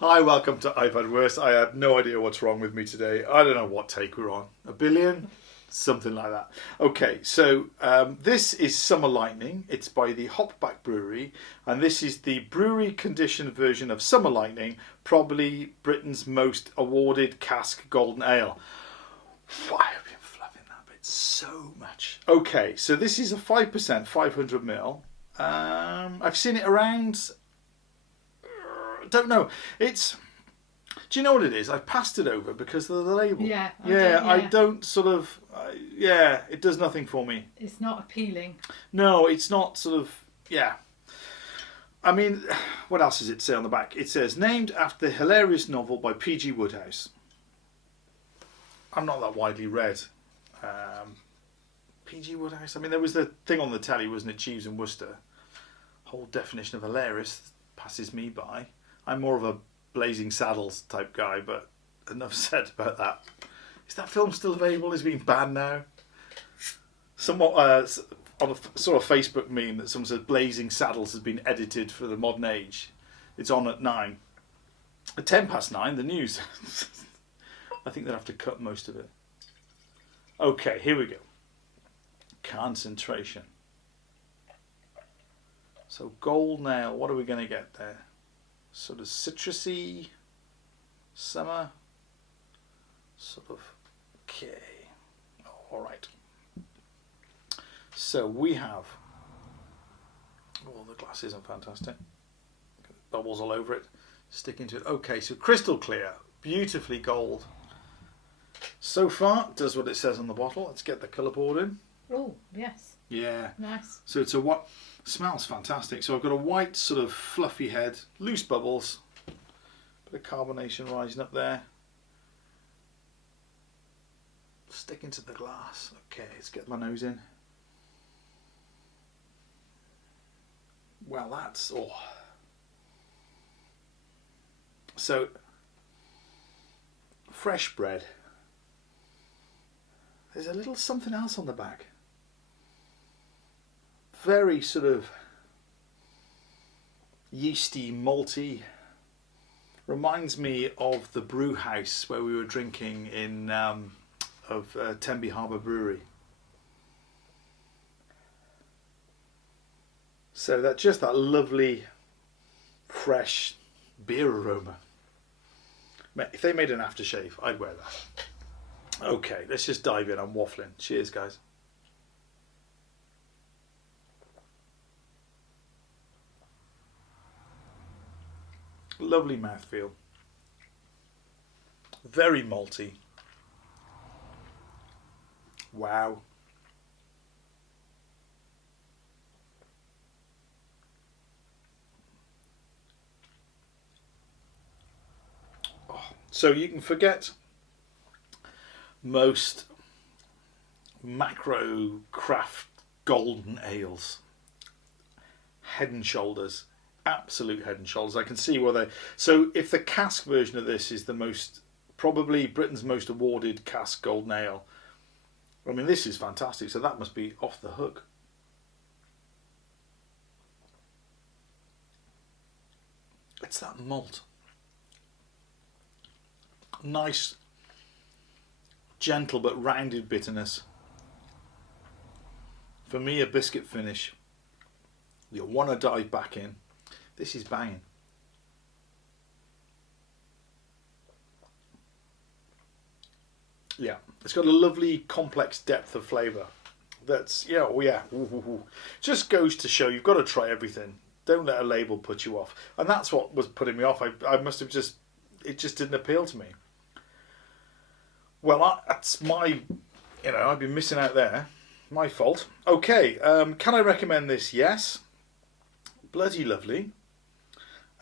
Hi, welcome to I've Had Worse. I have no idea what's wrong with me today. I don't know what take we're on. A billion? Something like that. Okay, so this is Summer Lightning. It's by the Hopback Brewery, and this is the brewery conditioned version of Summer Lightning, probably Britain's most awarded cask golden ale. Why have you been fluffing that bit so much? Okay, so this is a 5%, 500ml. I've seen it around. Don't know. It's. Do you know what it is? I've passed it over because of the label. Yeah. I don't sort of. It does nothing for me. It's not appealing. No, it's not sort of. Yeah. I mean, what else does it say on the back? It says, named after the hilarious novel by P.G. Wodehouse. I'm not that widely read. P.G. Wodehouse. I mean, there was the thing on the telly, wasn't it? Jeeves and Wooster. Whole definition of hilarious passes me by. I'm more of a Blazing Saddles type guy, but enough said about that. Is that film still available? Is it being banned now? Somewhat on a sort of Facebook meme that someone says Blazing Saddles has been edited for the modern age. It's on at 9. At 9:10, the news. I think they'll have to cut most of it. Okay, here we go. Concentration. So golden ale, what are we going to get there? Sort of citrusy, summer, sort of, okay, all right. So we have, the glass isn't fantastic, bubbles all over it, sticking to it. Okay, so crystal clear, beautifully gold. So far, does what it says on the bottle. Let's get the colour board in. Oh, yes. Yeah. Nice. So it's a what? Smells fantastic. So I've got a white sort of fluffy head, loose bubbles, bit of carbonation rising up there. Sticking to the glass. Okay, let's get my nose in. Well, that's So fresh bread. There's a little something else on the back. Very sort of yeasty, malty. Reminds me of the brew house where we were drinking in Tenby Harbour Brewery. So that just that lovely, fresh beer aroma. If they made an aftershave, I'd wear that. Okay, let's just dive in. I'm waffling. Cheers, guys. Lovely mouthfeel. Very malty. Wow. So you can forget most macro craft golden ales. Head and shoulders. Absolute head and shoulders. I can see why they. So if the cask version of this is the most, probably Britain's most awarded cask golden ale, I mean this is fantastic. So that must be off the hook. It's that malt. Nice, gentle but rounded bitterness. For me, a biscuit finish. You'll want to dive back in. This is banging. Yeah, it's got a lovely complex depth of flavour. That's, just goes to show you've got to try everything. Don't let a label put you off. And that's what was putting me off. I must have it just didn't appeal to me. Well, that's my, I've been missing out there. My fault. Okay, can I recommend this? Yes. Bloody lovely.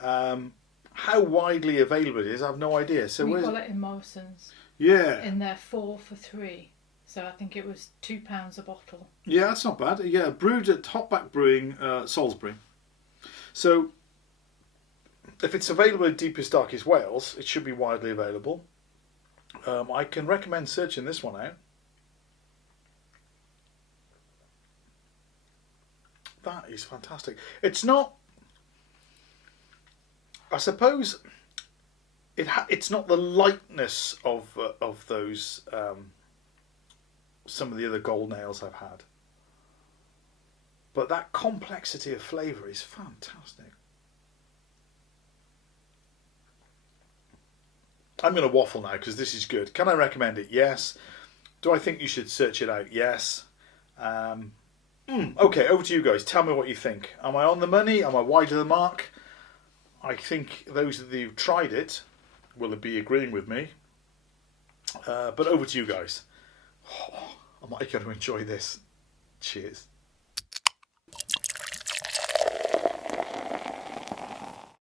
How widely available it is, I have no idea. So we got it in Morrison's. Yeah. In their 4 for 3. So I think it was £2 a bottle. Yeah, that's not bad. Yeah, brewed at Hopback Brewing, Salisbury. So if it's available in Deepest Darkest Wales, it should be widely available. I can recommend searching this one out. That is fantastic. It's not, I suppose, it's not the lightness of those some of the other gold nails I've had, but that complexity of flavour is fantastic. I'm going to waffle now because this is good. Can I recommend it? Yes. Do I think you should search it out? Yes. Okay, over to you guys. Tell me what you think. Am I on the money? Am I wide of the mark? I think those of you who've tried it will be agreeing with me. But over to you guys. Am I going to enjoy this? Cheers.